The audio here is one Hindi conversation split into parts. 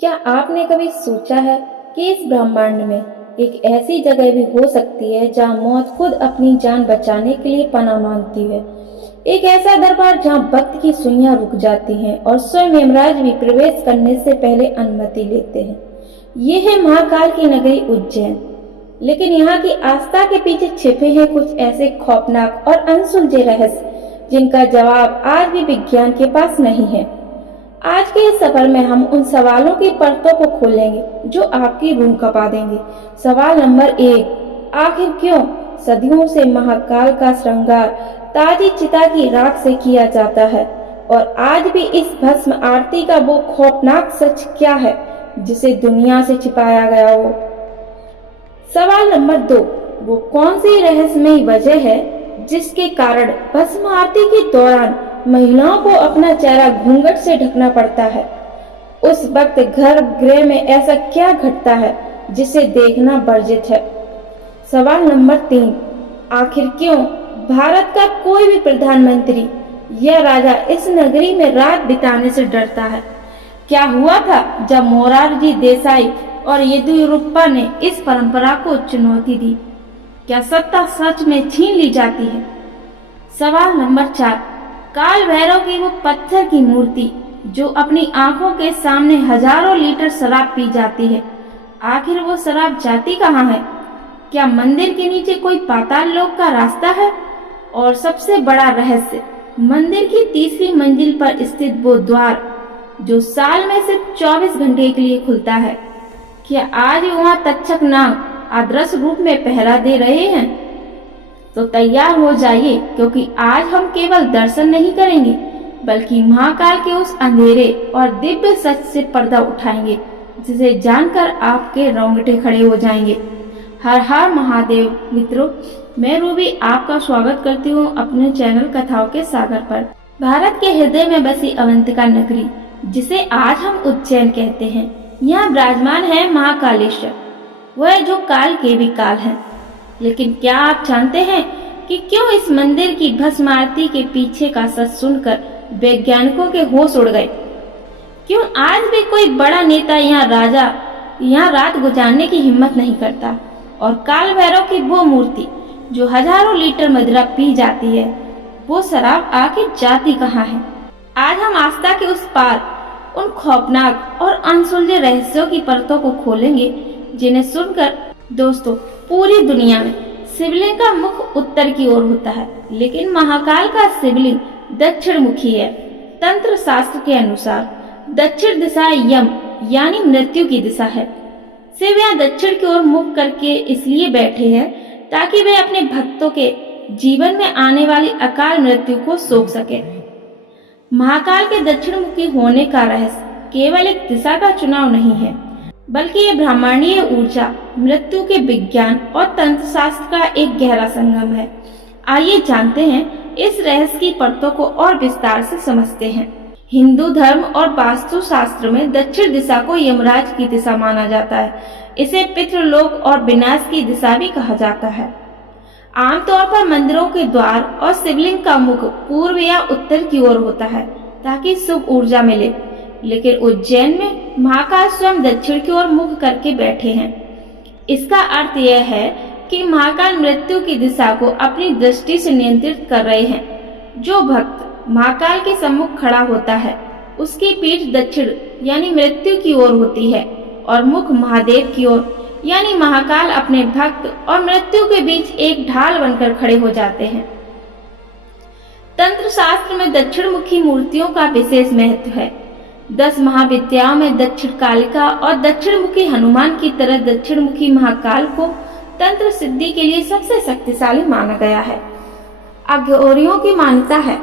क्या आपने कभी सोचा है कि इस ब्रह्मांड में एक ऐसी जगह भी हो सकती है जहां मौत खुद अपनी जान बचाने के लिए पनाह मांगती है। एक ऐसा दरबार जहां वक्त की सुइयां रुक जाती हैं और स्वयं यमराज भी प्रवेश करने से पहले अनुमति लेते हैं। ये है महाकाल की नगरी उज्जैन। लेकिन यहाँ की आस्था के पीछे छिपे हैं कुछ ऐसे खौफनाक और अनसुलझे रहस्य जिनका जवाब आज भी विज्ञान के पास नहीं है। आज के इस सफर में हम उन सवालों की परतों को खोलेंगे जो आपकी रूह कपा देंगे। सवाल नंबर 1, आखिर क्यों सदियों से महाकाल का श्रृंगार ताजी चिता की राख से किया जाता है और आज भी इस भस्म आरती का वो खौफनाक सच क्या है जिसे दुनिया से छिपाया गया हो। सवाल नंबर 2, वो कौन सी रहस्यमयी वजह है जिसके कारण भस्म आरती के दौरान महिलाओं को अपना चेहरा घूंघट से ढकना पड़ता है। उस वक्त गर्भगृह में ऐसा क्या घटता है जिसे देखना वर्जित है। सवाल नंबर 3, आखिर क्यों भारत का कोई भी प्रधानमंत्री या राजा इस नगरी में रात बिताने से डरता है। क्या हुआ था जब मोरारजी देसाई और येदियुरप्पा ने इस परंपरा को चुनौती दी। क्या सत्ता सच में छीन ली जाती है। सवाल नंबर 4, काल भैरव की वो पत्थर की मूर्ति जो अपनी आंखों के सामने हजारों लीटर शराब पी जाती है, आखिर वो शराब जाती कहाँ है। क्या मंदिर के नीचे कोई पाताल लोक का रास्ता है। और सबसे बड़ा रहस्य, मंदिर की तीसरी मंजिल पर स्थित वो द्वार जो साल में सिर्फ 24 घंटे के लिए खुलता है, क्या आज वहां तक्षक नाग अदृश्य रूप में पहरा दे रहे हैं। तो तैयार हो जाइए, क्योंकि आज हम केवल दर्शन नहीं करेंगे बल्कि महाकाल के उस अंधेरे और दिव्य सच से पर्दा उठाएंगे जिसे जानकर आपके रोंगटे खड़े हो जाएंगे। हर हर महादेव मित्रों, मैं रूबी आपका स्वागत करती हूँ अपने चैनल कथाओं के सागर पर। भारत के हृदय में बसी अवंतिका नगरी जिसे आज हम उज्जैन कहते हैं, यहाँ विराजमान है महाकालेश्वर, वह जो काल के भी काल है। लेकिन क्या आप जानते हैं कि क्यों इस मंदिर की भस्म आरती के पीछे का सच सुनकर वैज्ञानिकों के होश उड़ गए। क्यों आज भी कोई बड़ा नेता यहाँ रात गुजारने की हिम्मत नहीं करता। और काल भैरव की वो मूर्ति जो हजारों लीटर मदिरा पी जाती है, वो शराब आखिर जाती कहाँ है। आज हम आस्था के उस पार उन खौफनाक और अनसुलझे रहस्यों की परतों को खोलेंगे जिन्हें सुनकर दोस्तों पूरी दुनिया में शिवलिंग का मुख उत्तर की ओर होता है, लेकिन महाकाल का शिवलिंग दक्षिण मुखी है। तंत्र शास्त्र के अनुसार दक्षिण दिशा यम यानी मृत्यु की दिशा है। शिव यहाँ दक्षिण की ओर मुख करके इसलिए बैठे हैं ताकि वे अपने भक्तों के जीवन में आने वाली अकाल मृत्यु को सोख सके। महाकाल के दक्षिण मुखी होने का रहस्य केवल एक दिशा का चुनाव नहीं है, बल्कि ये ब्रह्मांडीय ऊर्जा, मृत्यु के विज्ञान और तंत्र शास्त्र का एक गहरा संगम है। आइए जानते हैं इस रहस्य की परतों को और विस्तार से समझते हैं। हिंदू धर्म और वास्तु शास्त्र में दक्षिण दिशा को यमराज की दिशा माना जाता है। इसे पितृलोक और विनाश की दिशा भी कहा जाता है। आमतौर पर मंदिरों के द्वार और शिवलिंग का मुख पूर्व या उत्तर की ओर होता है ताकि शुभ ऊर्जा मिले, लेकिन उज्जैन में महाकाल स्वयं दक्षिण की ओर मुख करके बैठे हैं। इसका अर्थ यह है कि महाकाल मृत्यु की दिशा को अपनी दृष्टि से नियंत्रित कर रहे हैं। जो भक्त महाकाल के सम्मुख खड़ा होता है उसकी पीठ दक्षिण यानी मृत्यु की ओर होती है और मुख महादेव की ओर यानी महाकाल अपने भक्त और मृत्यु के बीच एक ढाल बनकर खड़े हो जाते हैं। तंत्र शास्त्र में दक्षिण मुखी मूर्तियों का विशेष महत्व है। 10 महाविद्याओं में दक्षिण कालिका और दक्षिण मुखी हनुमान की तरह दक्षिण मुखी महाकाल को तंत्र सिद्धि के लिए सबसे शक्तिशाली माना गया है। अघोरियों की मान्यता है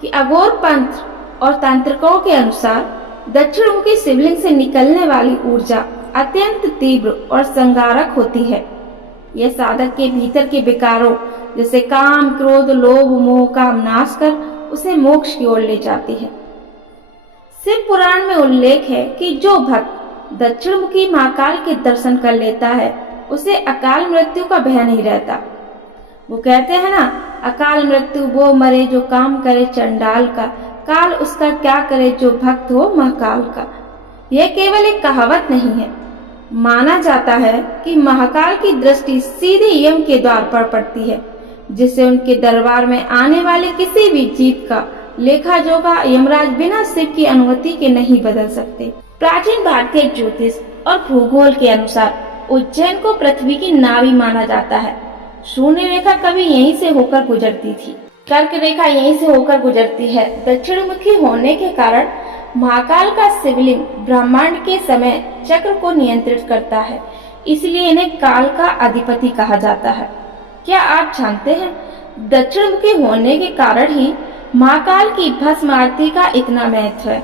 कि अघोर पंथ और तांत्रिकों के अनुसार दक्षिण मुखी शिवलिंग से निकलने वाली ऊर्जा अत्यंत तीव्र और संहारक होती है। यह साधक के भीतर के विकारों जैसे काम, क्रोध, लोभ, मोह का नाश कर उसे मोक्ष की ओर ले जाती है। शिव पुराण में उल्लेख है कि जो भक्त दक्षिण मुखी महाकाल के दर्शन कर लेता है उसे अकाल मृत्यु का भय नहीं रहता। वो कहते हैं ना, अकाल मृत्यु वो मरे जो काम करे चंडाल का, काल उसका क्या करे जो भक्त हो महाकाल का। यह केवल एक कहावत नहीं है। माना जाता है कि महाकाल की दृष्टि सीधे यम के द्वार पर पड़ती है, जिससे उनके दरबार में आने वाले किसी भी जीव का लेखा जोखा यमराज बिना शिव की अनुमति के नहीं बदल सकते। प्राचीन भारतीय ज्योतिष और भूगोल के अनुसार उज्जैन को पृथ्वी की नाभि माना जाता है। शून्य रेखा कभी यहीं से होकर गुजरती थी, कर्क रेखा यहीं से होकर गुजरती है। दक्षिण मुखी होने के कारण महाकाल का शिवलिंग ब्रह्मांड के समय चक्र को नियंत्रित करता है, इसलिए इन्हें काल का अधिपति कहा जाता है। क्या आप जानते हैं, दक्षिण मुखी होने के कारण ही महाकाल की भस्म आरती का इतना महत्व है।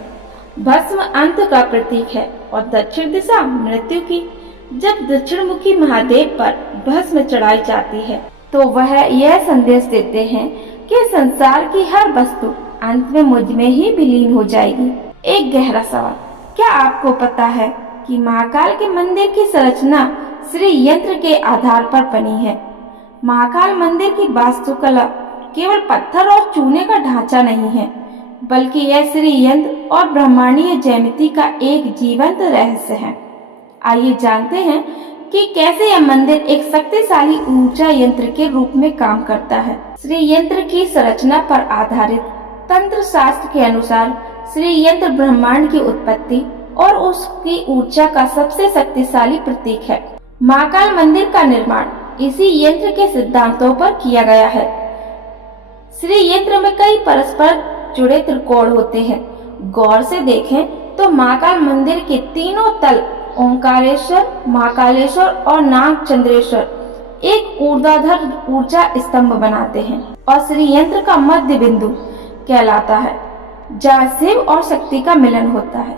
भस्म अंत का प्रतीक है और दक्षिण दिशा मृत्यु की। जब दक्षिण मुखी महादेव पर भस्म चढ़ाई जाती है तो वह यह संदेश देते हैं कि संसार की हर वस्तु अंत में मुझ में ही विलीन हो जाएगी। एक गहरा सवाल, क्या आपको पता है कि महाकाल के मंदिर की संरचना श्री यंत्र के आधार पर बनी है? महाकाल मंदिर की वास्तुकला केवल पत्थर और चूने का ढांचा नहीं है, बल्कि यह श्री यंत्र और ब्रह्मांडीय ज्यामिति का एक जीवंत रहस्य है। आइए जानते हैं कि कैसे यह मंदिर एक शक्तिशाली ऊर्जा यंत्र के रूप में काम करता है। श्री यंत्र की संरचना पर आधारित तंत्र शास्त्र के अनुसार श्री यंत्र ब्रह्मांड की उत्पत्ति और उसकी ऊर्जा का सबसे शक्तिशाली प्रतीक है। महाकाल मंदिर का निर्माण इसी यंत्र के सिद्धांतों पर किया गया है। श्री यंत्र में कई परस्पर जुड़े त्रिकोण होते हैं। गौर से देखें तो महाकाल मंदिर के तीनों तल ओंकारेश्वर, महाकालेश्वर और नागचंद्रेश्वर एक ऊर्ध्वाधर ऊर्जा स्तंभ बनाते हैं और श्री यंत्र का मध्य बिंदु कहलाता है, जहाँ शिव और शक्ति का मिलन होता है।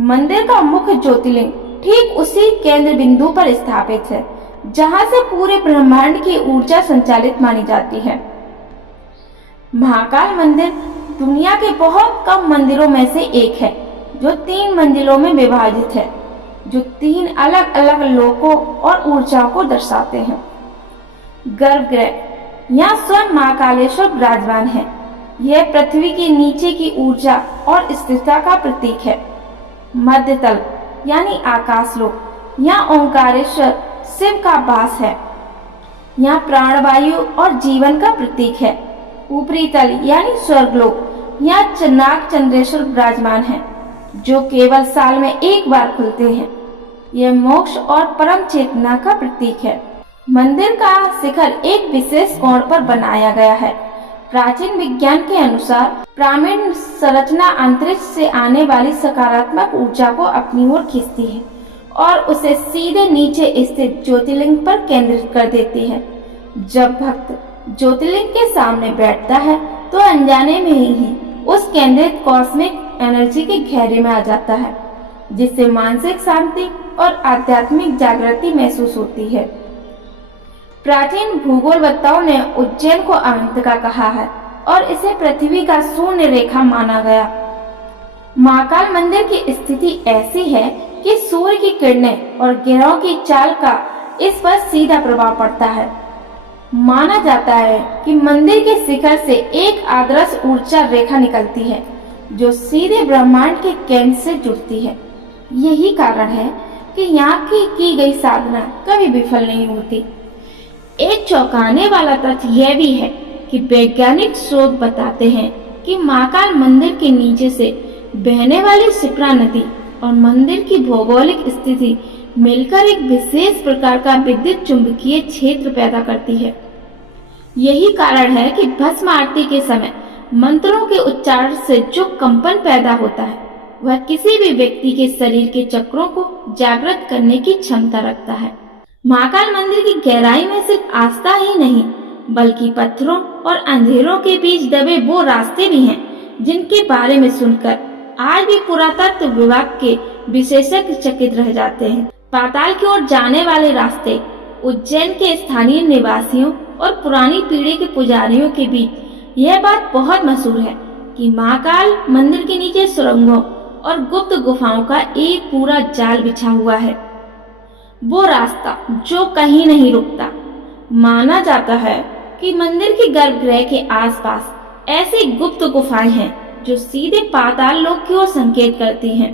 मंदिर का मुख्य ज्योतिर्लिंग ठीक उसी केंद्र बिंदु पर स्थापित है, जहाँ से पूरे ब्रह्मांड की ऊर्जा संचालित मानी जाती है। महाकाल मंदिर दुनिया के बहुत कम मंदिरों में से एक है जो 3 मंजिलों में विभाजित है, जो 3 अलग अलग लोकों और ऊर्जाओं को दर्शाते हैं। गर्भगृह, यहाँ स्वयं महाकालेश्वर विराजमान है। यह पृथ्वी के नीचे की ऊर्जा और स्थिरता का प्रतीक है। मध्य तल यानी आकाशलोक, यहाँ ओंकारेश्वर शिव का वास है। यहाँ प्राणवायु और जीवन का प्रतीक है। ऊपरी तल यानी स्वर्गलोक, यहाँ नागचंद्रेश्वर विराजमान है, जो केवल साल में एक बार खुलते हैं। यह मोक्ष और परम चेतना का प्रतीक है। मंदिर का शिखर एक विशेष कोण पर बनाया गया है। प्राचीन विज्ञान के अनुसार पिरामिड संरचना अंतरिक्ष से आने वाली सकारात्मक ऊर्जा को अपनी ओर खींचती है और उसे सीधे नीचे स्थित ज्योतिर्लिंग पर केंद्रित कर देती है। जब भक्त ज्योतिर्लिंग के सामने बैठता है तो अनजाने में ही उस केंद्रित कॉस्मिक एनर्जी के घेरे में आ जाता है, जिससे मानसिक शांति और आध्यात्मिक जागृति महसूस होती है। प्राचीन भूगोलवेत्ताओं ने उज्जैन को अनंतिका कहा है और इसे पृथ्वी का शून्य रेखा माना गया। महाकाल मंदिर की स्थिति ऐसी है कि सूर्य की किरणें और ग्रहों की चाल का इस पर सीधा प्रभाव पड़ता है। माना जाता है कि मंदिर के शिखर से एक आदर्श ऊर्जा रेखा निकलती है जो सीधे ब्रह्मांड के केंद्र से जुड़ती है। यही कारण है कि यहाँ की गई साधना कभी विफल नहीं होती। एक चौंकाने वाला तथ्य यह भी है कि वैज्ञानिक स्रोत बताते हैं कि महाकाल मंदिर के नीचे से बहने वाली शिप्रा नदी और मंदिर की भौगोलिक स्थिति मिलकर एक विशेष प्रकार का विद्युत चुंबकीय क्षेत्र पैदा करती है। यही कारण है कि भस्म आरती के समय मंत्रों के उच्चारण से जो कंपन पैदा होता है वह किसी भी व्यक्ति के शरीर के चक्रों को जागृत करने की क्षमता रखता है। महाकाल मंदिर की गहराई में सिर्फ आस्था ही नहीं बल्कि पत्थरों और अंधेरों के बीच दबे वो रास्ते भी हैं जिनके बारे में सुनकर आज भी पुरातत्व विभाग के विशेषज्ञ चकित रह जाते हैं। पाताल की ओर जाने वाले रास्ते उज्जैन के स्थानीय निवासियों और पुरानी पीढ़ी के पुजारियों के बीच यह बात बहुत मशहूर है कि महाकाल मंदिर के नीचे सुरंगों और गुप्त गुफाओं का एक पूरा जाल बिछा हुआ है। वो रास्ता जो कहीं नहीं रुकता। माना जाता है कि मंदिर के गर्भगृह के आसपास ऐसी गुप्त गुफाएं हैं जो सीधे पाताल लोक की ओर संकेत करती हैं।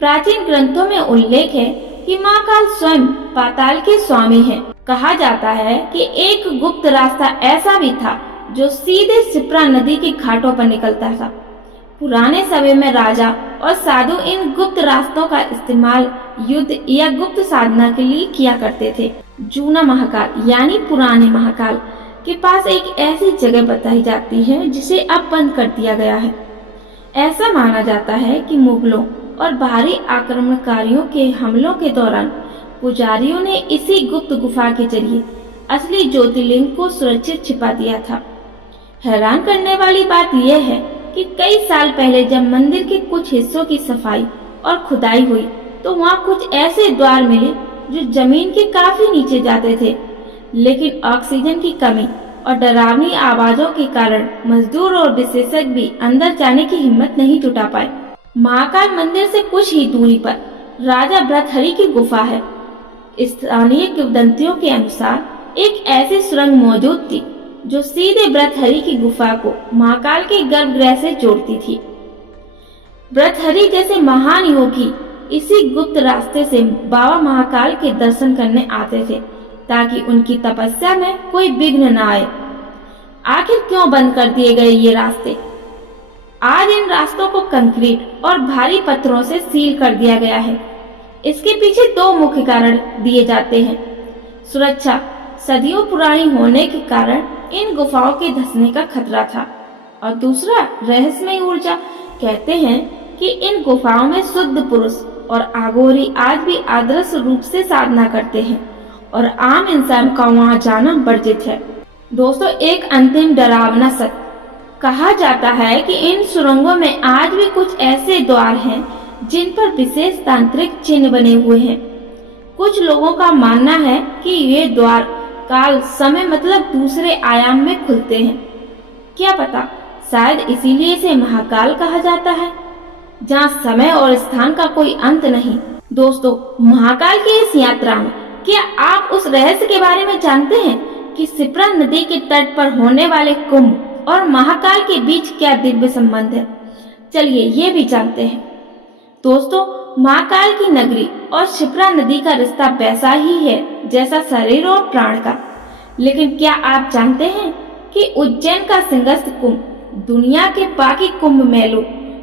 प्राचीन ग्रंथों में उल्लेख है कि महाकाल स्वयं पाताल के स्वामी हैं। कहा जाता है कि एक गुप्त रास्ता ऐसा भी था जो सीधे शिप्रा नदी के घाटों पर निकलता था। पुराने समय में राजा और साधु इन गुप्त रास्तों का इस्तेमाल युद्ध या गुप्त साधना के लिए किया करते थे। जूना महाकाल यानी पुराने महाकाल के पास एक ऐसी जगह बताई जाती है जिसे अब बंद कर दिया गया है। ऐसा माना जाता है कि मुगलों और बाहरी आक्रमणकारियों के हमलों के दौरान पुजारियों ने इसी गुप्त गुफा के जरिए असली ज्योतिर्लिंग को सुरक्षित छिपा दिया था। हैरान करने वाली बात यह है कि कई साल पहले जब मंदिर के कुछ हिस्सों की सफाई और खुदाई हुई तो वहाँ कुछ ऐसे द्वार मिले जो जमीन के काफी नीचे जाते थे, लेकिन ऑक्सीजन की कमी और डरावनी आवाजों के कारण मजदूर और विशेषज्ञ भी अंदर जाने की हिम्मत नहीं जुटा पाए। महाकाल मंदिर से कुछ ही दूरी पर राजा भृतहरि की गुफा है। स्थानीय किंवदंतियों के अनुसार एक ऐसी सुरंग मौजूद थी जो सीधे भृतहरि की गुफा को महाकाल के गर्भगृह से जोड़ती थी। भृतहरि जैसे महान योगी इसी गुप्त रास्ते से बाबा महाकाल के दर्शन करने आते थे ताकि उनकी तपस्या में कोई विघ्न न आए। आखिर क्यों बंद कर दिए गए ये रास्ते? आज इन रास्तों को कंक्रीट और भारी पत्थरों से सील कर दिया गया है। इसके पीछे दो मुख्य कारण दिए जाते हैं। सुरक्षा सदियों पुरानी होने के कारण इन गुफाओं के धंसने का खतरा था, और दूसरा रहस्यमय ऊर्जा। कहते हैं कि इन गुफाओं में शुद्ध पुरुष और अघोरी आज भी आदर्श रूप से साधना करते हैं और आम इंसान का वहां जाना वर्जित है। दोस्तों, एक अंतिम डरावना सत्य। कहा जाता है कि इन सुरंगों में आज भी कुछ ऐसे द्वार हैं जिन पर विशेष तांत्रिक चिन्ह बने हुए हैं। कुछ लोगों का मानना है कि ये द्वार काल समय मतलब दूसरे आयाम में खुलते हैं। क्या पता, शायद इसीलिए इसे महाकाल कहा जाता है, जहाँ समय और स्थान का कोई अंत नहीं। दोस्तों, महाकाल की इस यात्रा में क्या आप उस रहस्य के बारे में जानते हैं कि शिप्रा नदी के तट पर होने वाले कुंभ और महाकाल के बीच क्या दिव्य संबंध है? चलिए ये भी जानते हैं। दोस्तों, महाकाल की नगरी और शिप्रा नदी का रिश्ता वैसा ही है जैसा शरीर और प्राण का। लेकिन क्या आप जानते हैं कि उज्जैन का सिंहस्थ कुंभ दुनिया के बाकी कुंभ मेलों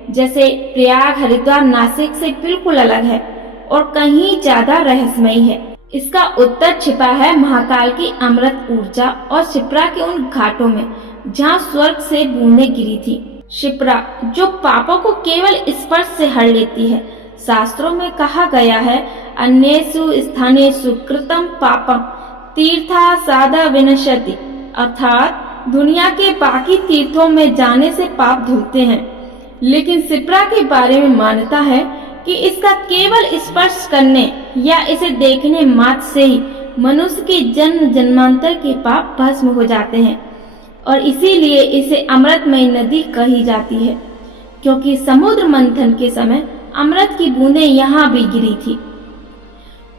जैसे प्रयाग, हरिद्वार, नासिक से बिल्कुल अलग है और कहीं ज्यादा रहस्यमयी है। इसका उत्तर छिपा है महाकाल की अमृत ऊर्जा और शिप्रा के उन घाटों में जहाँ स्वर्ग से बूंदें गिरी थी। शिप्रा जो पापों को केवल स्पर्श से हर लेती है। शास्त्रों में कहा गया है, अन्येषु स्थानेषु कृतं पापम तीर्था साधा विनश्यति, अर्थात दुनिया के बाकी तीर्थों में जाने से पाप धुलते हैं, लेकिन शिप्रा के बारे में मान्यता है कि इसका केवल स्पर्श करने या इसे देखने मात्र से ही मनुष्य के जन्म जन्मांतर के पाप भस्म हो जाते हैं, और इसीलिए इसे अमृतमयी नदी कही जाती है, क्योंकि समुद्र मंथन के समय अमृत की बूंदें यहाँ भी गिरी थी।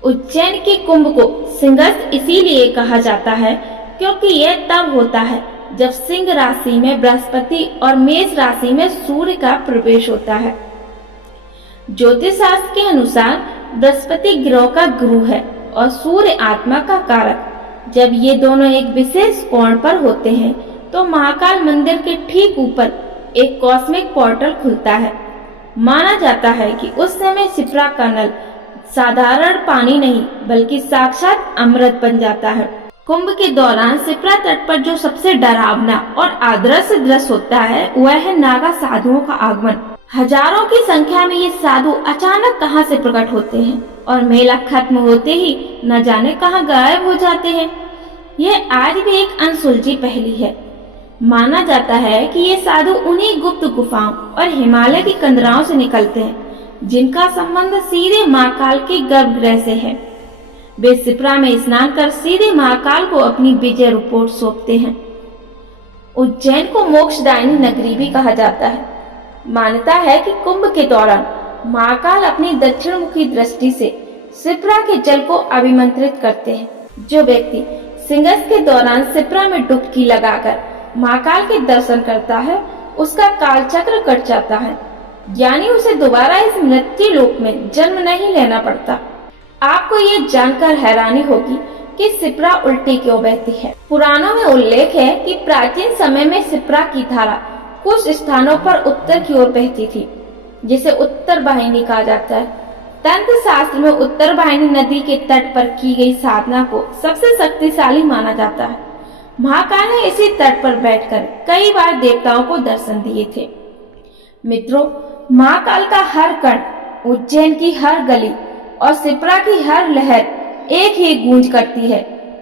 उज्जैन के कुंभ को सिंहस्थ इसीलिए कहा जाता है क्योंकि यह तब होता है जब सिंह राशि में बृहस्पति और मेष राशि में सूर्य का प्रवेश होता है। ज्योतिष शास्त्र के अनुसार बृहस्पति ग्रह का गुरु है और सूर्य आत्मा का कारक। जब ये दोनों एक विशेष कोण पर होते हैं तो महाकाल मंदिर के ठीक ऊपर एक कॉस्मिक पोर्टल खुलता है। माना जाता है कि उस समय शिप्रा का नल साधारण पानी नहीं बल्कि साक्षात अमृत बन जाता है। कुंभ के दौरान शिप्रा तट पर जो सबसे डरावना और आदर्श दृश्य होता है वह है नागा साधुओं का आगमन। हजारों की संख्या में ये साधु अचानक कहां से प्रकट होते हैं और मेला खत्म होते ही न जाने कहां गायब हो जाते हैं। यह आज भी एक अनसुलझी पहेली है। माना जाता है कि ये साधु उन्हीं गुप्त गुफाओं और हिमालय की कंदराओं से निकलते हैं जिनका संबंध सीधे महाकाल के गर्भगृह से है। वे शिप्रा में स्नान कर सीधे महाकाल को अपनी विजय रिपोर्ट सौंपते हैं। उज्जैन को मोक्षदायिनी नगरी भी कहा जाता है। मान्यता है कि कुंभ के दौरान महाकाल अपनी दक्षिण मुखी दृष्टि से शिप्रा के जल को अभिमंत्रित करते हैं। जो व्यक्ति सिंहस्थ के दौरान शिप्रा में डुबकी लगाकर महाकाल के दर्शन करता है उसका काल चक्र कट जाता है। यानी उसे दोबारा इस मृत्यु लोक में जन्म नहीं लेना पड़ता। आपको ये जानकर हैरानी होगी कि शिप्रा उल्टी क्यों बहती है। पुराणों में उल्लेख है कि प्राचीन समय में शिप्रा की धारा कुछ स्थानों पर उत्तर की ओर बहती थी, जिसे उत्तर वाहिनी कहा जाता है। तंत्र शास्त्र में उत्तर वाहिनी नदी के तट पर की गई साधना को सबसे शक्तिशाली माना जाता है। महाकाल ने इसी तट पर बैठकर कई बार देवताओं को दर्शन दिए थे। मित्रों, महाकाल का हर कण, उज्जैन की हर गली और शिप्रा की हर लहर एक ही गूंज करती है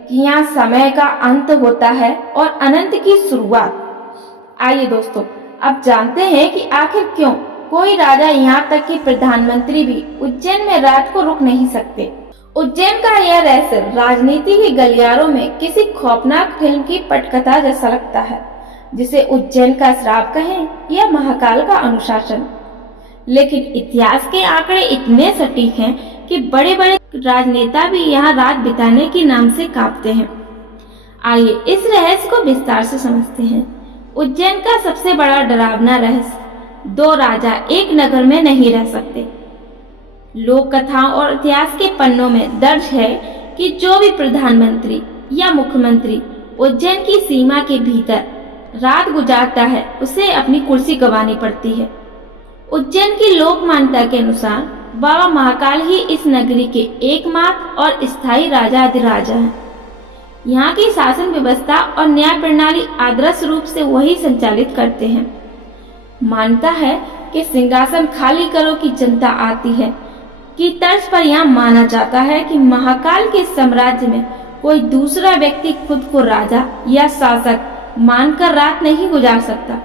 कि यहाँ समय का अंत होता है और अनंत की शुरुआत। आइए दोस्तों, अब जानते हैं कि आखिर क्यों कोई राजा, यहाँ तक कि प्रधानमंत्री भी उज्जैन में रात को रुक नहीं सकते। उज्जैन का यह रहस्य राजनीति के गलियारों में किसी खौफनाक फिल्म की पटकथा जैसा लगता है, जिसे उज्जैन का श्राप कहें या महाकाल का अनुशासन। लेकिन इतिहास के आंकड़े इतने सटीक हैं कि बड़े बड़े राजनेता भी यहाँ रात बिताने के नाम से कांपते हैं। आइए इस रहस्य को विस्तार से समझते हैं। उज्जैन का सबसे बड़ा डरावना रहस्य, दो राजा एक नगर में नहीं रह सकते। लोक कथाओं और इतिहास के पन्नों में दर्ज है कि जो भी प्रधानमंत्री या मुख्यमंत्री उज्जैन की सीमा के भीतर रात गुजारता है, उसे अपनी कुर्सी गंवानी पड़ती है। उज्जैन की लोक मान्यता के अनुसार बाबा महाकाल ही इस नगरी के एकमात्र और स्थायी राजाधिराजा हैं। यहाँ की शासन व्यवस्था और न्याय प्रणाली आदर्श रूप से वही संचालित करते हैं। मान्यता है कि सिंहासन खाली करो कि जनता आती है की तर्ज पर यहाँ माना जाता है कि महाकाल के साम्राज्य में कोई दूसरा व्यक्ति खुद को राजा या शासक मानकर रात नहीं गुजार सकता।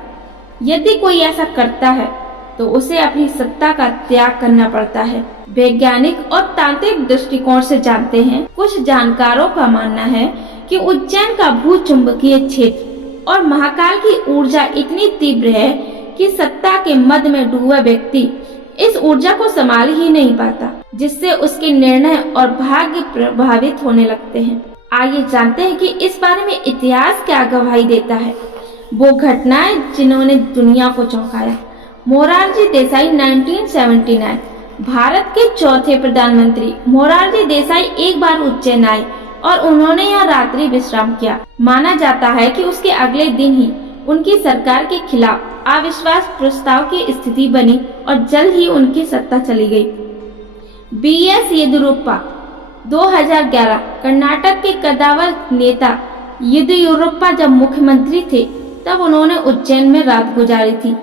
यदि कोई ऐसा करता है तो उसे अपनी सत्ता का त्याग करना पड़ता है। वैज्ञानिक और तांत्रिक दृष्टिकोण से जानते हैं, कुछ जानकारों का मानना है कि उज्जैन का भूचुंबकीय क्षेत्र और महाकाल की ऊर्जा इतनी तीव्र है कि सत्ता के मद में डूबा व्यक्ति इस ऊर्जा को संभाल ही नहीं पाता, जिससे उसके निर्णय और भाग्य प्रभावित होने लगते हैं। आइए जानते हैं कि इस बारे में इतिहास क्या गवाही देता है, वो घटनाएं जिन्होंने दुनिया को चौंकाया। मोरारजी देसाई 1979। भारत के चौथे प्रधानमंत्री मोरारजी देसाई एक बार उज्जैन आए और उन्होंने यहाँ रात्रि विश्राम किया। माना जाता है कि उसके अगले दिन ही उनकी सरकार के खिलाफ अविश्वास प्रस्ताव की स्थिति बनी और जल्द ही उनकी सत्ता चली गई। बीएस येदियुरप्पा 2011। कर्नाटक के कद्दावर नेता येदियुरप्पा जब मुख्यमंत्री थे तब उन्होंने उज्जैन में रात गुजारी थी।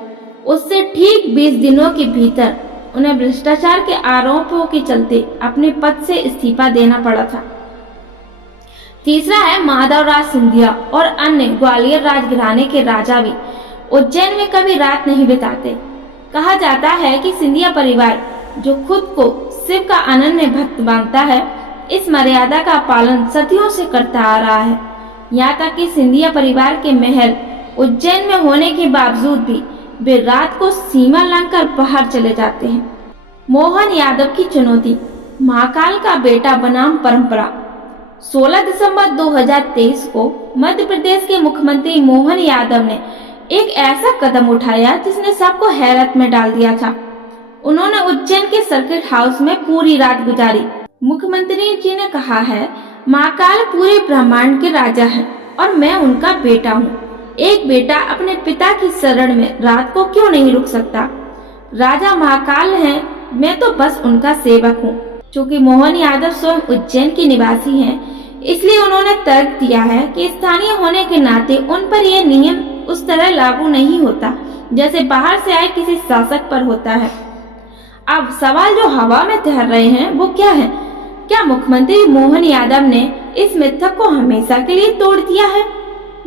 उससे ठीक 20 दिनों के भीतर उन्हें भ्रष्टाचार के आरोपों के चलते अपने पद से इस्तीफा देना पड़ा था। तीसरा है माधवराज सिंधिया और अन्य ग्वालियर राजघराने के राजा भी उज्जैन में कभी रात नहीं बिताते। कहा जाता है कि सिंधिया परिवार, जो खुद को शिव का अनन्य भक्त मानता है, इस मर्यादा का पालन सदियों से करता आ रहा है। यहाँ तक कि सिंधिया परिवार के महल उज्जैन में होने के बावजूद भी वे रात को सीमा लांघकर बाहर चले जाते हैं। मोहन यादव की चुनौती, महाकाल का बेटा बनाम परंपरा। 16 दिसंबर 2023 को मध्य प्रदेश के मुख्यमंत्री मोहन यादव ने एक ऐसा कदम उठाया जिसने सबको हैरत में डाल दिया था। उन्होंने उज्जैन के सर्किट हाउस में पूरी रात गुजारी। मुख्यमंत्री जी ने कहा है, महाकाल पूरे ब्रह्मांड के राजा हैं और मैं उनका बेटा हूँ। एक बेटा अपने पिता की शरण में रात को क्यों नहीं रुक सकता? राजा महाकाल हैं, मैं तो बस उनका सेवक हूँ। चूँकि मोहन यादव स्वयं उज्जैन के निवासी हैं, इसलिए उन्होंने तर्क दिया है कि स्थानीय होने के नाते उन पर यह नियम उस तरह लागू नहीं होता जैसे बाहर से आए किसी शासक पर होता है। अब सवाल जो हवा में तैर रहे हैं वो क्या है? क्या मुख्यमंत्री मोहन यादव ने इस मिथक को हमेशा के लिए तोड़ दिया है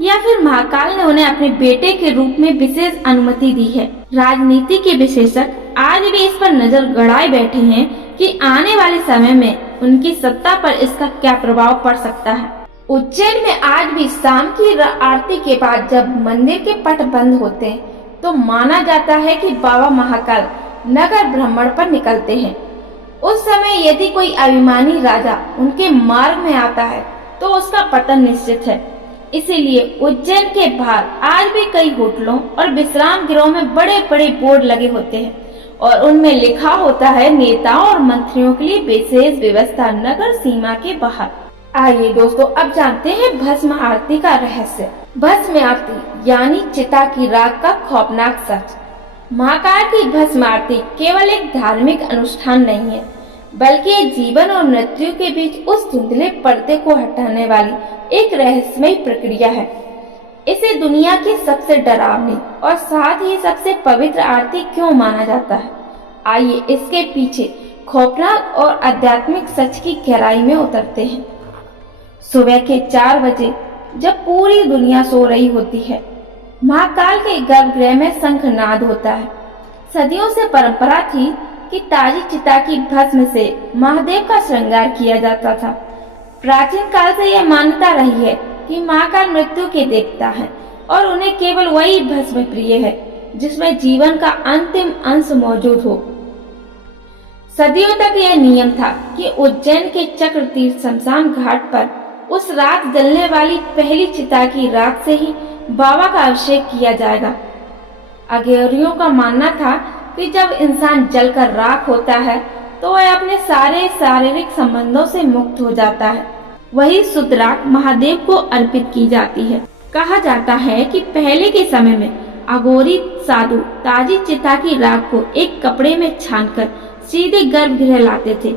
या फिर महाकाल ने उन्हें अपने बेटे के रूप में विशेष अनुमति दी है? राजनीति के विशेषज्ञ आज भी इस पर नजर गड़ाए बैठे हैं कि आने वाले समय में उनकी सत्ता पर इसका क्या प्रभाव पड़ सकता है। उज्जैन में आज भी शाम की आरती के बाद जब मंदिर के पट बंद होते हैं तो माना जाता है कि बाबा महाकाल नगर भ्रमण पर निकलते हैं। उस समय यदि कोई अभिमानी राजा उनके मार्ग में आता है तो उसका पतन निश्चित है। इसीलिए उज्जैन के बाहर आज भी कई होटलों और विश्राम गृहों में बड़े बड़े बोर्ड लगे होते हैं और उनमें लिखा होता है नेताओं और मंत्रियों के लिए विशेष व्यवस्था नगर सीमा के बाहर। आइए दोस्तों अब जानते हैं भस्म आरती का रहस्य। भस्म आरती यानी चिता की राख का खौफनाक सच। महाकाल की भस्म आरती केवल एक धार्मिक अनुष्ठान नहीं है, बल्कि ये जीवन और मृत्यु के बीच उस धुंधले पर्दे को हटाने वाली एक रहस्यमयी प्रक्रिया है। इसे दुनिया की सबसे डरावनी और साथ ही सबसे पवित्र आरती क्यों माना जाता है, आइए इसके पीछे खौफनाक और आध्यात्मिक सच की गहराई में उतरते हैं। सुबह के 4 बजे जब पूरी दुनिया सो रही होती है, महाकाल के गर्भगृह में शंखनाद होता है। सदियों से परंपरा थी कि ताजी चिता की भस्म से महादेव का श्रृंगार किया जाता था। प्राचीन काल से यह मान्यता रही है कि महाकाल मृत्यु के देवता हैं और उन्हें केवल वही भस्म प्रिय है जिसमें जीवन का अंतिम अंश मौजूद हो। सदियों तक यह नियम था कि उज्जैन के चक्र तीर्थ शमशान घाट पर उस रात जलने वाली पहली चिता की राख से ही बाबा का अभिषेक किया जाएगा। अघोरियों का मानना था कि जब इंसान जलकर राख होता है तो वह अपने सारे शारीरिक संबंधों से मुक्त हो जाता है। वही शुद्ध राख महादेव को अर्पित की जाती है। कहा जाता है कि पहले के समय में अघोरी साधु ताजी चिता की राख को एक कपड़े में छानकर सीधे गर्भगृह लाते थे।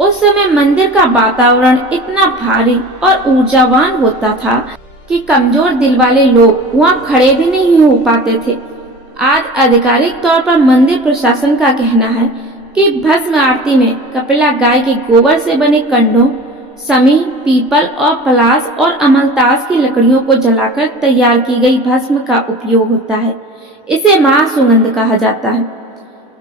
उस समय मंदिर का वातावरण इतना भारी और ऊर्जावान होता था कि कमजोर दिल वाले लोग वहां खड़े भी नहीं हो पाते थे। आज आधिकारिक तौर पर मंदिर प्रशासन का कहना है कि भस्म आरती में कपिला गाय के गोबर से बने कंडों, समी, पीपल और पलास और अमलतास की लकड़ियों को जलाकर तैयार की गई भस्म का उपयोग होता है। इसे महासुगंध कहा जाता है।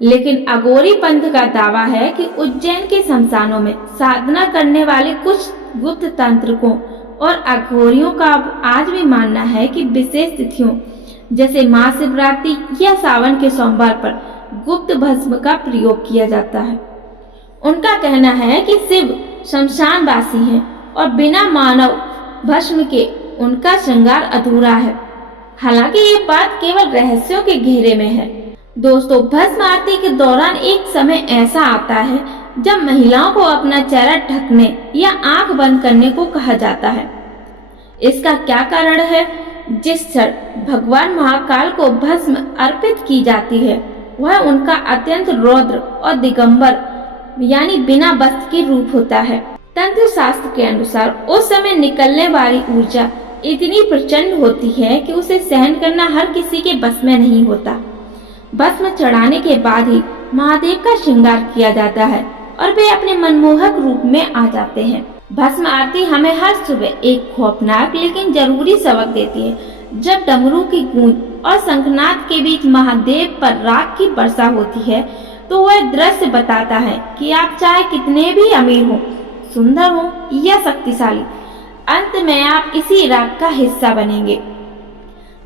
लेकिन अघोरी पंथ का दावा है कि उज्जैन के शमशानों में साधना करने वाले कुछ गुप्त तांत्रिकों और अघोरियों का आज भी मानना है कि विशेष तिथियों जैसे महाशिवरात्रि या सावन के सोमवार पर गुप्त भस्म का प्रयोग किया जाता है। उनका कहना है कि शिव शमशानवासी हैं और बिना मानव भस्म के उनका श्रृंगार अधूरा है। हालांकि ये बात केवल रहस्यों के घेरे में है। दोस्तों, भस्म आरती के दौरान एक समय ऐसा आता है जब महिलाओं को अपना चेहरा ढकने या आंख बंद करने को कहा जाता है। इसका क्या कारण है? जिस क्षण भगवान महाकाल को भस्म अर्पित की जाती है वह उनका अत्यंत रौद्र और दिगंबर यानी बिना वस्त्र की रूप होता है। तंत्र शास्त्र के अनुसार उस समय निकलने वाली ऊर्जा इतनी प्रचंड होती है कि उसे सहन करना हर किसी के बस में नहीं होता। भस्म चढ़ाने के बाद ही महादेव का श्रृंगार किया जाता है और वे अपने मनमोहक रूप में आ जाते हैं। भस्म आरती हमें हर सुबह एक खौफनाक लेकिन जरूरी सबक देती है। जब डमरू की गूंज और शंखनाद के बीच महादेव पर राख की वर्षा होती है तो वह दृश्य बताता है कि आप चाहे कितने भी अमीर हो, सुंदर हो या शक्तिशाली, अंत में आप इसी राख का हिस्सा बनेंगे।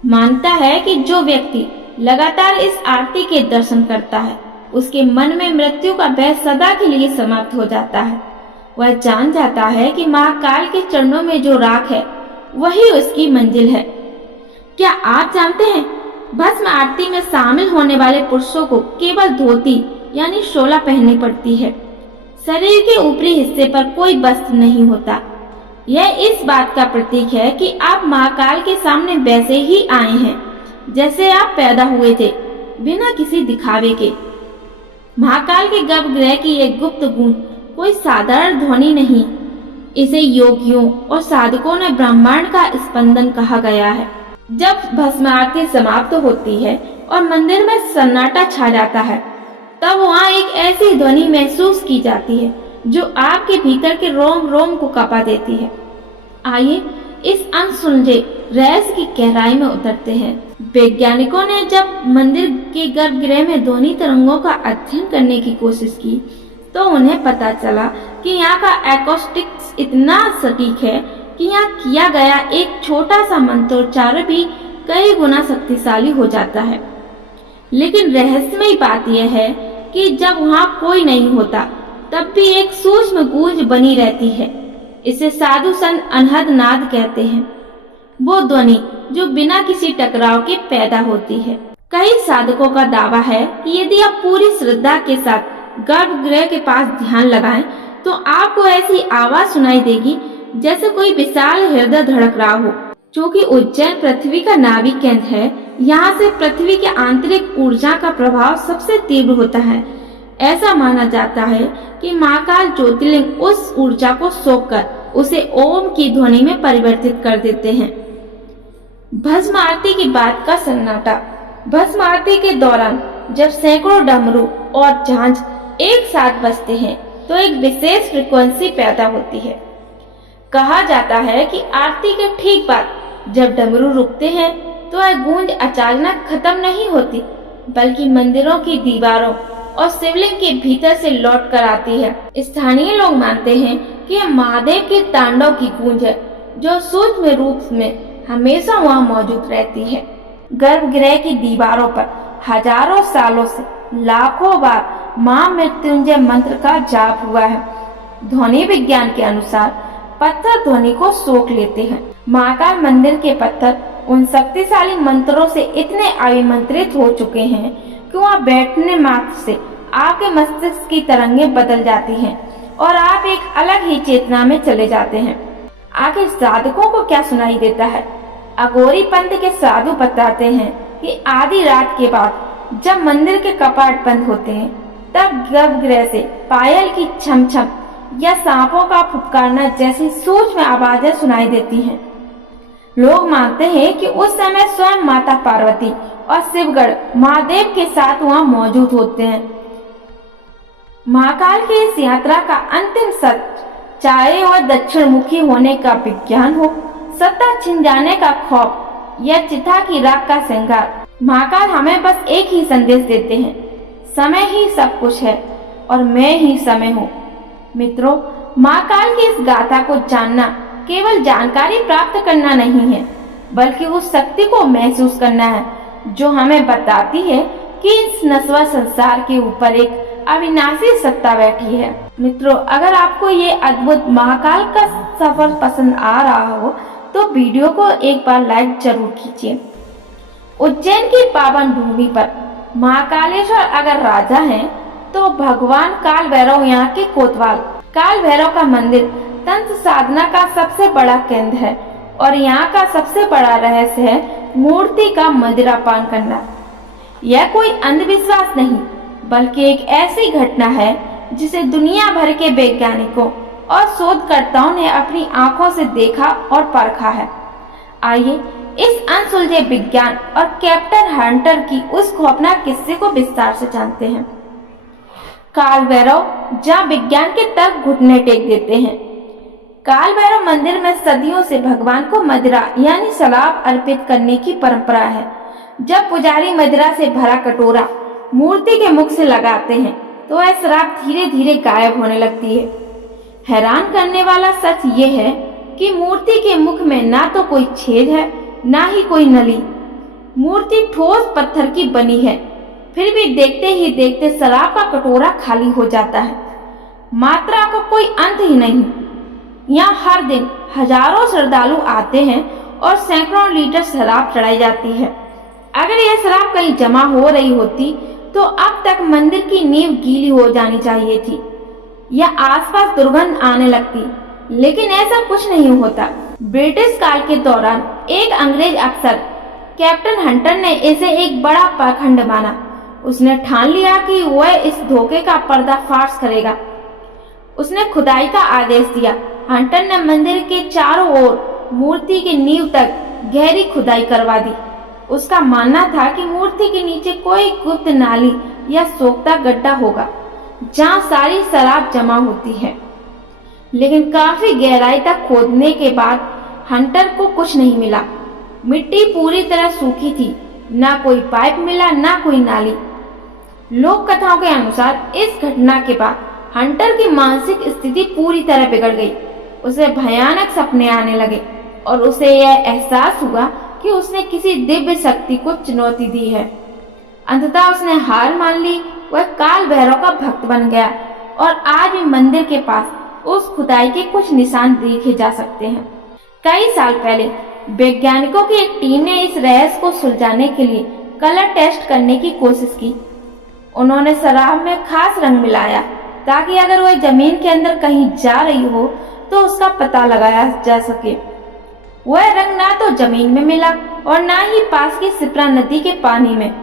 मानता है कि जो व्यक्ति लगातार इस आरती के दर्शन करता है उसके मन में मृत्यु का भय सदा के लिए समाप्त हो जाता है। वह जान जाता है कि महाकाल के चरणों में जो राख है वही उसकी मंजिल है। क्या आप जानते हैं भस्म आरती में शामिल होने वाले पुरुषों को केवल धोती यानी शोला पहननी पड़ती है। शरीर के ऊपरी हिस्से पर कोई वस्त्र नहीं होता। यह इस बात का प्रतीक है कि आप महाकाल के सामने वैसे ही आए हैं जैसे आप पैदा हुए थे, बिना किसी दिखावे के। महाकाल के गर्भगृह की एक गुप्त गूंज कोई साधारण ध्वनि नहीं, इसे योगियों और साधकों ने ब्रह्मांड का स्पंदन कहा गया है। जब भस्म आरती समाप्त होती है और मंदिर में सन्नाटा छा जाता है तब वहाँ एक ऐसी ध्वनि महसूस की जाती है जो आपके भीतर के रोम रोम को कांपा देती है। आइए इस अनसुलझे रहस्य की गहराई में उतरते हैं। वैज्ञानिकों ने जब मंदिर के गर्भगृह में ध्वनि तरंगों का अध्ययन करने की कोशिश की तो उन्हें पता चला कि यहाँ का एक्रोस्टिक्स इतना सटीक है कि यहाँ किया गया एक छोटा सा मंत्रोच्चारण भी कई गुना शक्तिशाली हो जाता है। लेकिन रहस्यमयी बात यह है कि जब वहाँ कोई नहीं होता तब भी एक सूक्ष्म गूंज बनी रहती है। इसे साधु संत अनहद नाद कहते हैं। वो ध्वनि जो बिना किसी टकराव के पैदा होती है। कई साधकों का दावा है कि यदि आप पूरी श्रद्धा के साथ गर्भगृह के पास ध्यान लगाएं, तो आपको ऐसी आवाज सुनाई देगी जैसे कोई विशाल हृदय धड़क रहा हो। चूँकि उज्जैन पृथ्वी का नाभिक केंद्र है, यहाँ से पृथ्वी के आंतरिक ऊर्जा का प्रभाव सबसे तीव्र होता है। ऐसा माना जाता है कि महाकाल ज्योतिर्लिंग उस ऊर्जा को सोखकर उसे ओम की ध्वनि में परिवर्तित कर देते हैं। भस्म आरती की बात का सन्नाटा। भस्म आरती के दौरान जब सैकड़ों डमरू और झांझ एक साथ बजते हैं, तो एक विशेष फ्रीक्वेंसी पैदा होती है। कहा जाता है कि आरती के ठीक बाद जब डमरू रुकते हैं, तो यह गूंज अचानक खत्म नहीं होती, बल्कि मंदिरों की दीवारों और शिवलिंग के भीतर से लौट कर आती है। स्थानीय लोग मानते हैं कि यह महादेव के तांडव की गूंज है, जो सूक्ष्म रूप में हमेशा वहाँ मौजूद रहती है। गर्भगृह की दीवारों पर हजारों सालों से लाखों बार मां मृत्युंजय मंत्र का जाप हुआ है। ध्वनि विज्ञान के अनुसार पत्थर ध्वनि को सोख लेते हैं। महाकाल मंदिर के पत्थर उन शक्तिशाली मंत्रों से इतने अभिमंत्रित हो चुके हैं कि वहाँ बैठने मात्र से आपके मस्तिष्क की तरंगें बदल जाती हैं और आप एक अलग ही चेतना में चले जाते हैं। आखिर साधकों को क्या सुनाई देता है? अघोरी पंथ के साधु बताते हैं कि आधी रात के बाद जब मंदिर के कपाट बंद होते हैं, तब गर्भगृह से पायल की छम छम या सांपों का फुफकारना जैसी सूक्ष्म आवाजें सुनाई देती हैं। लोग मानते हैं कि उस समय स्वयं माता पार्वती और शिवगढ़ महादेव के साथ वहाँ मौजूद होते हैं। महाकाल की इस यात्रा का अंतिम सच चाहे वह दक्षिण मुखी होने का विज्ञान हो, सत्ता छिन जाने का खौफ या चिता की राख का श्रृंगार, महाकाल हमें बस एक ही संदेश देते हैं, समय ही सब कुछ है और मैं ही समय हूँ। मित्रों, महाकाल की इस गाथा को जानना केवल जानकारी प्राप्त करना नहीं है, बल्कि उस शक्ति को महसूस करना है जो हमें बताती है कि इस नश्वर संसार के ऊपर एक अविनाशी सत्ता बैठी है। मित्रों, अगर आपको ये अद्भुत महाकाल का सफर पसंद आ रहा हो तो वीडियो को एक बार लाइक जरूर कीजिए। उज्जैन की पावन भूमि पर महाकालेश्वर अगर राजा हैं, तो भगवान काल भैरव यहाँ के कोतवाल। काल भैरव का मंदिर तंत्र साधना का सबसे बड़ा केंद्र है और यहाँ का सबसे बड़ा रहस्य है मूर्ति का मदिरापान करना। यह कोई अंधविश्वास नहीं, बल्कि एक ऐसी घटना है जिसे दुनिया भर के वैज्ञानिकों और शोधकर्ताओं ने अपनी आंखों से देखा और परखा है। आइए इस अनसुलझे विज्ञान और कैप्टन हंटर की उस खौफनाक किस्से को विस्तार से जानते हैं। काल भैरव जहाँ विज्ञान के तर्क घुटने टेक देते हैं। काल भैरव मंदिर में सदियों से भगवान को मदिरा यानी शराब अर्पित करने की परंपरा है। जब पुजारी मदिरा से भरा कटोरा मूर्ति के मुख से लगाते हैं, तो वह शराब धीरे धीरे गायब होने लगती है। हैरान करने वाला सच ये है कि मूर्ति के मुख में ना तो कोई छेद है, ना ही कोई नली। मूर्ति ठोस पत्थर की बनी है, फिर भी देखते ही देखते शराब का कटोरा खाली हो जाता है। मात्रा का कोई अंत ही नहीं। यहाँ हर दिन हजारों श्रद्धालु आते हैं और सैकड़ों लीटर शराब चढ़ाई जाती है। अगर यह शराब कहीं जमा हो रही होती तो अब तक मंदिर की नींव गीली हो जानी चाहिए थी या आसपास दुर्गंध आने लगती, लेकिन ऐसा कुछ नहीं होता। ब्रिटिश काल के दौरान एक अंग्रेज अफसर कैप्टन हंटर ने इसे एक बड़ा पाखंड माना। उसने ठान लिया कि वह इस धोखे का पर्दाफाश करेगा। उसने खुदाई का आदेश दिया। हंटर ने मंदिर के चारों ओर मूर्ति की नींव तक गहरी खुदाई करवा दी। उसका मानना था कि मूर्ति के नीचे कोई गुप्त नाली या सोखता गड्ढा होगा जहां सारी शराब जमा होती है। लेकिन काफी गहराई तक खोदने के बाद हंटर को कुछ नहीं मिला। मिट्टी पूरी तरह सूखी थी, ना कोई पाइप मिला, ना कोई नाली। लोक कथाओं के अनुसार इस घटना के बाद हंटर की मानसिक स्थिति पूरी तरह बिगड़ गई। उसे भयानक सपने आने लगे और उसे यह एहसास हुआ कि उसने किसी दिव्य शक्ति को चुनौती दी है। अंततः उसने हार मान ली। वह काल भैरव का भक्त बन गया और आज भी मंदिर के पास उस खुदाई के कुछ निशान देखे जा सकते हैं। कई साल पहले वैज्ञानिकों की एक टीम ने इस रहस्य को सुलझाने के लिए कलर टेस्ट करने की कोशिश की। उन्होंने शराब में खास रंग मिलाया ताकि अगर वह जमीन के अंदर कहीं जा रही हो तो उसका पता लगाया जा सके। वह रंग ना तो जमीन में मिला और ना ही पास की सिप्रा नदी के पानी में,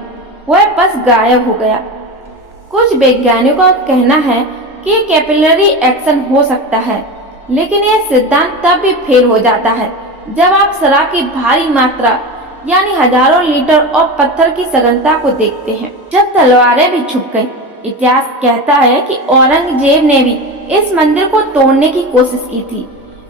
वह बस गायब हो गया। कुछ वैज्ञानिकों का कहना है कि कैपिलरी एक्शन हो सकता है, लेकिन यह सिद्धांत तब भी फेल हो जाता है जब आप शराब की भारी मात्रा यानी हजारों लीटर और पत्थर की सघनता को देखते हैं। जब तलवारें भी छुप गईं, इतिहास कहता है कि औरंगजेब ने भी इस मंदिर को तोड़ने की कोशिश की थी,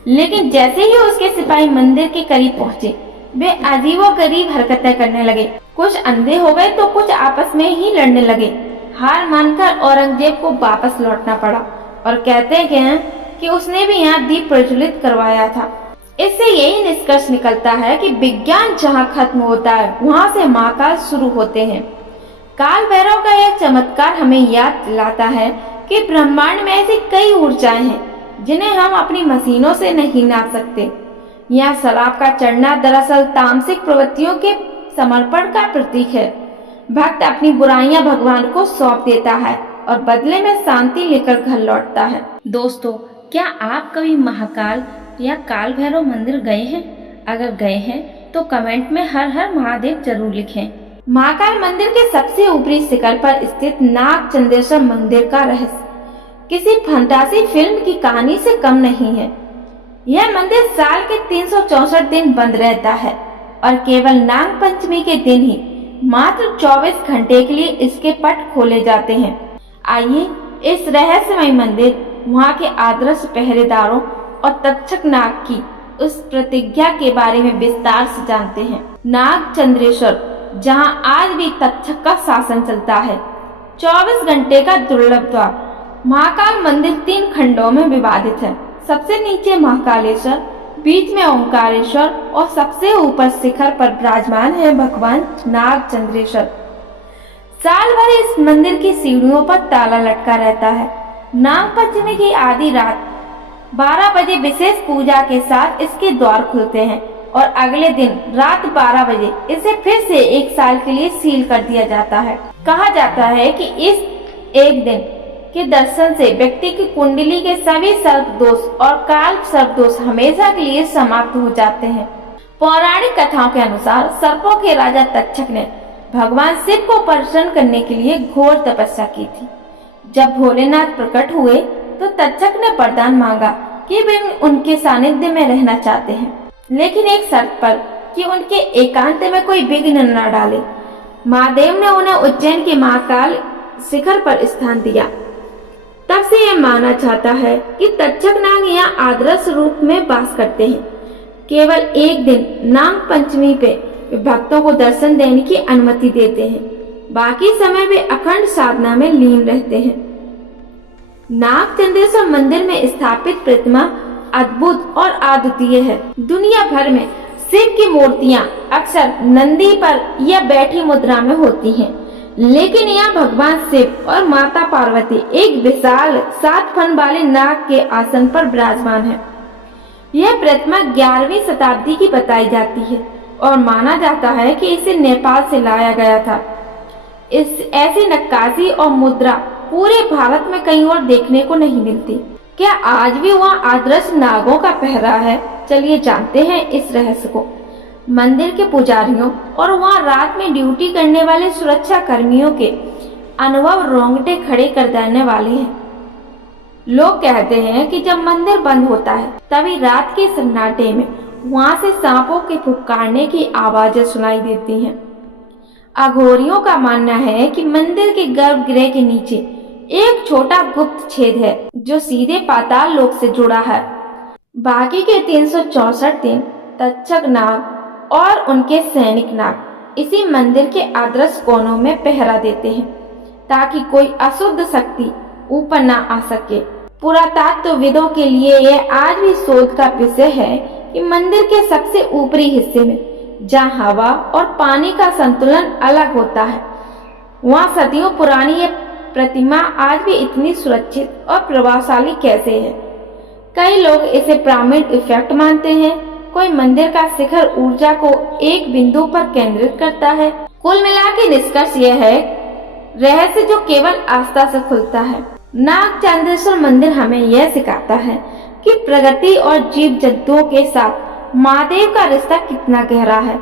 लेकिन जैसे ही उसके सिपाही मंदिर के करीब पहुंचे, वे अजीबोगरीब हरकतें करने लगे। कुछ अंधे हो गए तो कुछ आपस में ही लड़ने लगे। हार मानकर औरंगजेब को वापस लौटना पड़ा और कहते हैं कि उसने भी यहाँ दीप प्रज्वलित करवाया था। इससे यही निष्कर्ष निकलता है कि विज्ञान जहाँ खत्म होता है वहाँ से महाकाल शुरू होते हैं। काल भैरव का यह चमत्कार हमें याद दिलाता है कि ब्रह्मांड में ऐसी कई ऊर्जाएं हैं जिन्हें हम अपनी मशीनों से नहीं नाप सकते। यह शराब का चढ़ना दरअसल तामसिक प्रवृत्तियों के समर्पण का प्रतीक है। भक्त अपनी बुराइयां भगवान को सौंप देता है और बदले में शांति लेकर घर लौटता है। दोस्तों, क्या आप कभी महाकाल या काल भैरव मंदिर गए हैं? अगर गए हैं तो कमेंट में हर हर महादेव जरूर लिखें। महाकाल मंदिर के सबसे ऊपरी शिखर पर स्थित नाग चंद्रेश्वर मंदिर का रहस्य किसी फंतासी फिल्म की कहानी से कम नहीं है। यह मंदिर साल के 364 दिन बंद रहता है और केवल नाग पंचमी के दिन ही मात्र 24 घंटे के लिए इसके पट खोले जाते हैं। आइए इस रहस्यमय मंदिर, वहाँ के आदर्श पहरेदारों और तक्षक नाग की उस प्रतिज्ञा के बारे में विस्तार से जानते हैं। नाग चंद्रेश्वर, जहाँ आज भी तक्षक का शासन चलता है, 24 घंटे का दुर्लभ द्वार। महाकाल मंदिर 3 खंडों में विभाजित है। सबसे नीचे महाकालेश्वर, बीच में ओंकारेश्वर और सबसे ऊपर शिखर पर विराजमान है भगवान नाग चंद्रेश्वर। साल भर इस मंदिर की सीढ़ियों पर ताला लटका रहता है। नाग पंचमी की आधी रात 12 बजे विशेष पूजा के साथ इसके द्वार खुलते हैं और अगले दिन रात 12 बजे इसे फिर से 1 साल के लिए सील कर दिया जाता है। कहा जाता है कि इस एक दिन के दर्शन से व्यक्ति की कुंडली के सभी सर्प दोष और काल सर्प दोष हमेशा के लिए समाप्त हो जाते हैं। पौराणिक कथाओं के अनुसार सर्पों के राजा तक्षक ने भगवान शिव को प्रसन्न करने के लिए घोर तपस्या की थी। जब भोलेनाथ प्रकट हुए तो तक्षक ने वरदान मांगा कि वे उनके सानिध्य में रहना चाहते हैं, लेकिन एक शर्त पर कि उनके एकांत में कोई विघ्न न डाले। महादेव ने उन्हें उज्जैन के महाकाल शिखर पर स्थान दिया। तब से यह माना जाता है कि तक्षक नाग यहाँ आदर्श रूप में वास करते हैं। केवल एक दिन नाग पंचमी पे भक्तों को दर्शन देने की अनुमति देते हैं, बाकी समय वे अखंड साधना में लीन रहते हैं। नाग चंद्रेश्वर मंदिर में स्थापित प्रतिमा अद्भुत और अद्वितीय है। दुनिया भर में शिव की मूर्तियां अक्सर नंदी पर या बैठी मुद्रा में होती हैं, लेकिन यहाँ भगवान शिव और माता पार्वती एक विशाल 7 फन वाले नाग के आसन पर विराजमान है। यह प्रतिमा 11वीं शताब्दी की बताई जाती है और माना जाता है कि इसे नेपाल से लाया गया था। इस ऐसी नक्काशी और मुद्रा पूरे भारत में कहीं और देखने को नहीं मिलती। क्या आज भी वहाँ आदर्श नागों का पहरा है? चलिए जानते हैं इस रहस्य को। मंदिर के पुजारियों और वहाँ रात में ड्यूटी करने वाले सुरक्षा कर्मियों के अनुभव रोंगटे खड़े कर देने वाले हैं। लोग कहते हैं कि जब मंदिर बंद होता है तभी रात के सन्नाटे में वहाँ से सांपों के फुफकारने की आवाजें सुनाई देती हैं। अघोरियों का मानना है कि मंदिर के गर्भगृह के नीचे एक छोटा गुप्त छेद है जो सीधे पाताल लोक से जुड़ा है। बाकी के 364 दिन तक्षक नाग और उनके सैनिक नाग इसी मंदिर के आदर्श कोनों में पहरा देते हैं ताकि कोई अशुद्ध शक्ति ऊपर ना आ सके। पुरातत्वविदों के लिए यह आज भी शोध का विषय है कि मंदिर के सबसे ऊपरी हिस्से में जहाँ हवा और पानी का संतुलन अलग होता है, वहाँ सदियों पुरानी ये प्रतिमा आज भी इतनी सुरक्षित और प्रभावशाली कैसे है? कई लोग इसे पिरामिड इफेक्ट मानते हैं। कोई मंदिर का शिखर ऊर्जा को एक बिंदु पर केंद्रित करता है, कुल मिला के निष्कर्ष यह है, रहस्य जो केवल आस्था से खुलता है। नागचंद्रेश्वर मंदिर हमें यह सिखाता है कि प्रकृति और जीव जंतुओं के साथ महादेव का रिश्ता कितना गहरा है।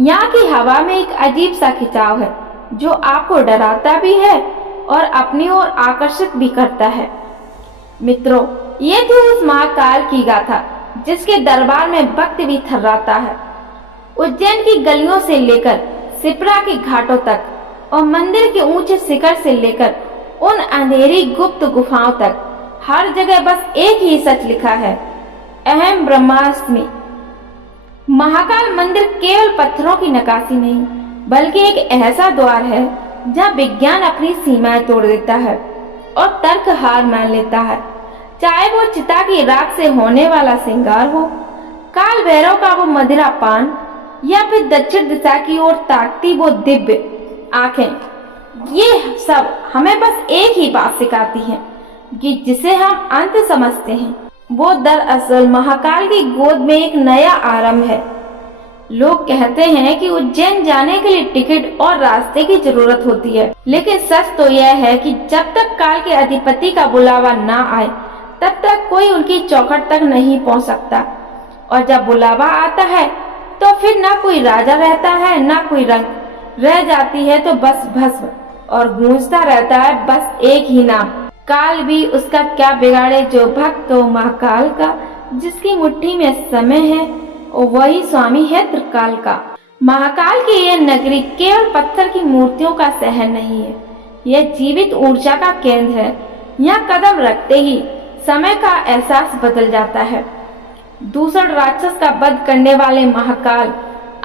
यहाँ की हवा में एक अजीब सा खिंचाव है जो आपको डराता भी है और अपनी ओर आकर्षित भी करता है। मित्रों, ये थी उस महाकाल की गाथा जिसके दरबार में भक्त भी थर्राता है। उज्जैन की गलियों से लेकर सिपरा के घाटों तक और मंदिर के ऊंचे शिखर से लेकर उन अंधेरी गुप्त गुफाओं तक हर जगह बस एक ही सच लिखा है, अहम ब्रह्मास्मि। महाकाल मंदिर केवल पत्थरों की नक्काशी नहीं, बल्कि एक ऐसा द्वार है जहाँ विज्ञान अपनी सीमाएं तोड़ देता है और तर्क हार मान लेता है। चाहे वो चिता की राख से होने वाला श्रृंगार हो, काल भैरव का वो मदिरा पान, या फिर दक्षिण दिशा की ओर ताकती वो दिव्य आंखें, ये सब हमें बस एक ही बात सिखाती हैं कि जिसे हम अंत समझते हैं वो दरअसल महाकाल की गोद में एक नया आरंभ है। लोग कहते हैं कि उज्जैन जाने के लिए टिकट और रास्ते की जरूरत होती है, लेकिन सच तो यह है कि जब तक काल के अधिपति का बुलावा ना आए तब तक कोई उनकी चौखट तक नहीं पहुंच सकता। और जब बुलावा आता है तो फिर ना कोई राजा रहता है, ना कोई रंग, रह जाती है तो बस भस्म, और गूंजता रहता है बस एक ही नाम, काल भी उसका क्या बिगाड़े जो भक्त हो महाकाल का, जिसकी मुट्ठी में समय है और वही स्वामी है त्रिकाल का। महाकाल की यह नगरी केवल पत्थर की मूर्तियों का शहर नहीं है, यह जीवित ऊर्जा का केंद्र है। यहाँ कदम रखते ही समय का एहसास बदल जाता है। दूसर राक्षस का वध करने वाले महाकाल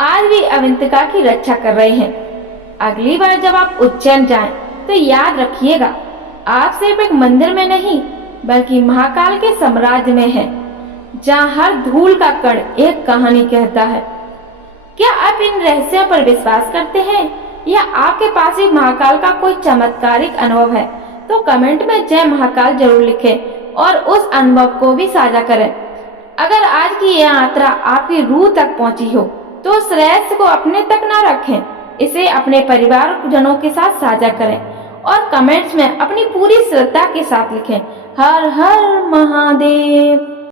आज भी अवंतिका की रक्षा कर रहे हैं। अगली बार जब आप उज्जैन जाएं तो याद रखिएगा, आप सिर्फ एक मंदिर में नहीं बल्कि महाकाल के साम्राज्य में हैं, जहाँ हर धूल का कण एक कहानी कहता है। क्या आप इन रहस्यों पर विश्वास करते हैं या आपके पास भी महाकाल का कोई चमत्कारिक अनुभव है? तो कमेंट में जय महाकाल जरूर लिखें और उस अनुभव को भी साझा करें। अगर आज की यह यात्रा आपकी रूह तक पहुंची हो तो उस रहस्य को अपने तक ना रखें, इसे अपने परिवार जनों के साथ साझा करें और कमेंट्स में अपनी पूरी श्रद्धा के साथ लिखें। हर हर महादेव।